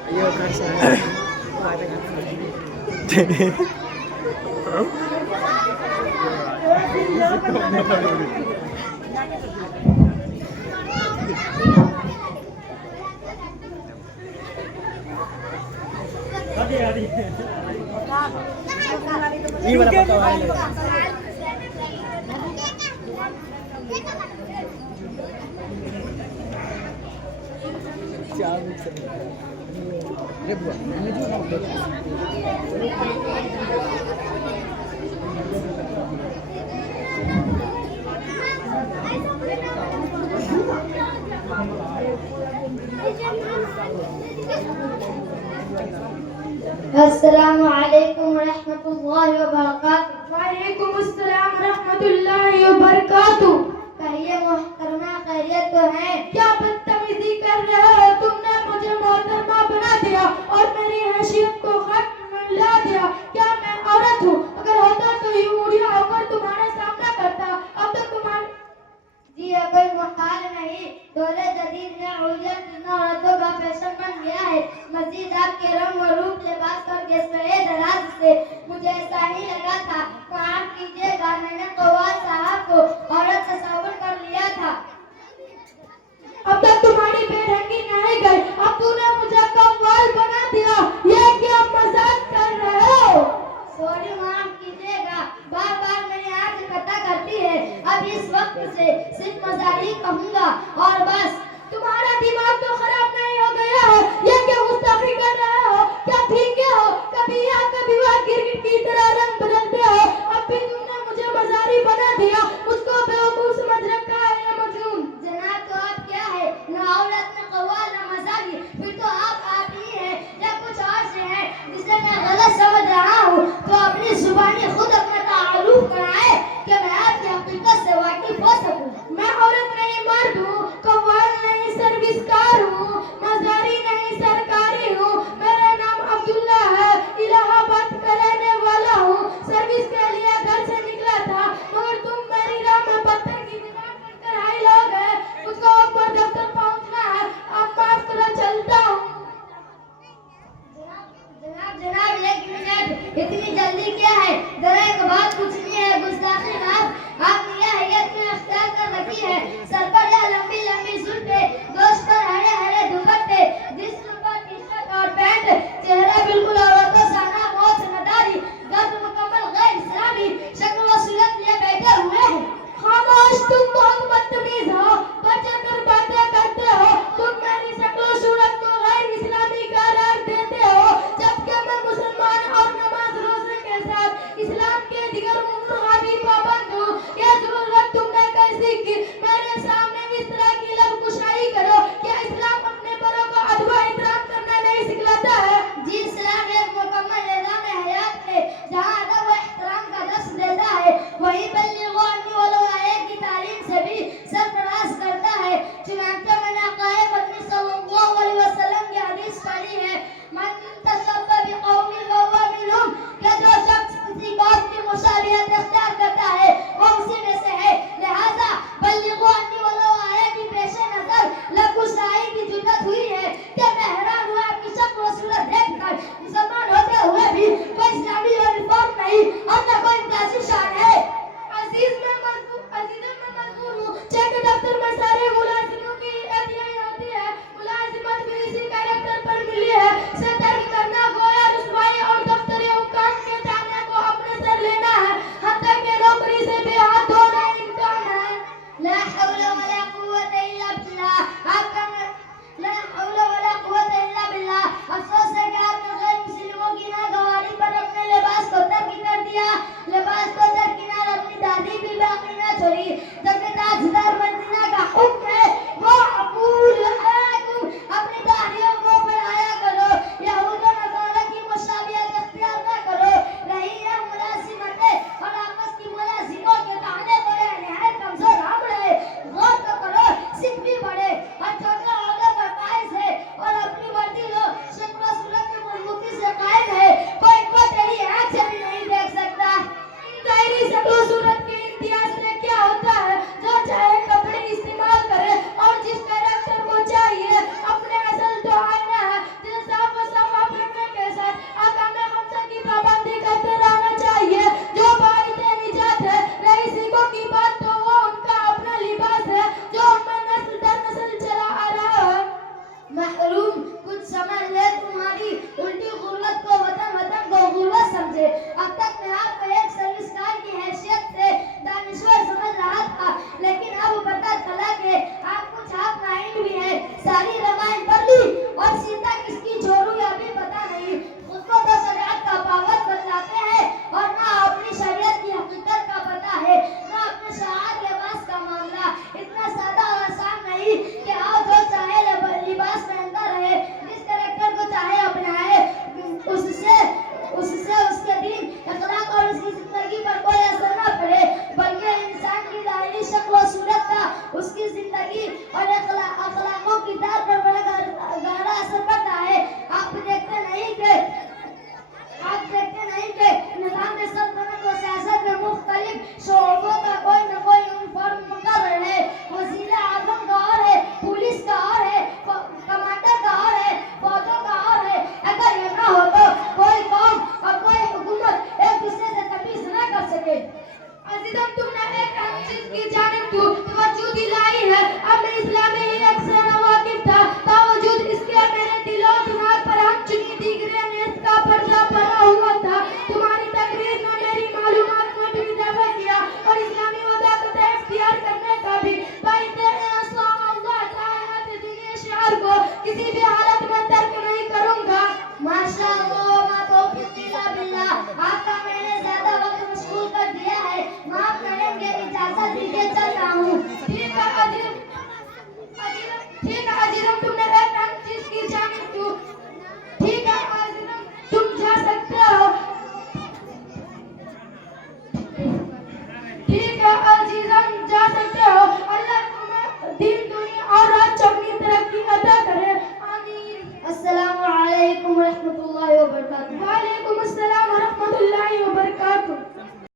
Ayo kerja. Ini mana pertawaan ini? Assalamualaikum warahmatullahi wabarakatuh. वालेकुमुस्सलाम रहमतुल्लाहि व बरकातुहू। कहिए मोहतरमा खैरियत तो है? क्या बदतमीजी कर रहे हो? तुमने मुझे मोहतरमा बना दिया और मेरी हैसियत को खत्म ला दिया। क्या मैं औरत हूँ? अगर होता तो यूरिया होकर तुम्हारे सामना करता। अब तक तुम्हारे जी ये कोई मुहाल नहीं। दौरे जदीद में औरत औरतों का फैशन बन गया है। मस्जिद आपके रंग व रूप लिबास और गेस्टोए दराज से मुझे ऐसा ही लगा था। माफ कीजिएगा, मैंने कव्वाल साहब को औरत तस्वर कर लिया था। अब तक तुम्हारी बेढंगी नहीं गई, अब तूने मुझे कव्वाल बना दिया। ये क्या मजाक कर रहे हो? सॉरी, माफ कीजिएगा, बार बार मेरी आंख कटा करती है। अब इस वक्त से सिर्फ मजाक कहूँगा और बस। तुम्हारा दिमाग तो खराब नहीं हो गया है? ये क्या गुस्ताखी कर रहे हो? क्या भीगे हो? कभी यहाँ कभी वहाँ गिरगिट की तरह रंग बदलते हो। अब भी तुमने मुझे मजारी बना दिया। मुझको बेवकूफ समझ रखा है ये मजनून। जनाब, तो आप क्या है? न औरत, न कव्वाल, न मजारी। फिर तो आप ही हैं या कुछ और से हैं जिसे मैं गलत समझ रहा हूँ। तो अपनी जुबानी खुद अपना ताल्लुक बनाए कि मैं आपकी हकीकत से वाकिफ हो सकूँ। मैं औरत नहीं, मर्द हूँ। कव्वाल नहीं, सर्विसकार हूँ। मजारी नहीं, सरकारी हूँ। मेरा नाम अब्दुल्ला है, इलाहाबाद का रहने वाला हूँ। सर्विस के लिए घर से निकला था, मगर तुम मेरी राह में पत्थर की दीवार बनकर हाई लोग हैं। मुझको वक्त पर दफ्तर पहुँचना है, आप माफ करो, चलता हूँ। जनाब, एक मिनट, इतनी जल्दी क्या है? जरा एक बात पूछनी है। गुस्ताखी माफ आपने यह हैयत में अख्तियार कर रखी है। सर पर यह लंबी लंबी जुल्फे, दोस्त पर हरे हरे दुपट्टे, जिस्म पर टी-शर्ट और पैंट, चेहरा बिल्कुल औरतों सा ना, मोछ नदारी, गर्द मुकम्मल गैर इस्लामी, शक्ल व सूरत लिए बैठे हुए हैं। खामोश, तुम बहुत बदतमीज हो, बच्चे कर बातें करते हो। तुम मेरी शक्ल व सूरत को गैर इस्लामी करार देते हो, जबकि मैं मुसलमान और नमाज रोजे के साथ इस्लाम के दिगर उम्र भी पाबंद हूँ। ये जरूरत तुमने कैसी की? मेरे साथ چنی دیگرے نے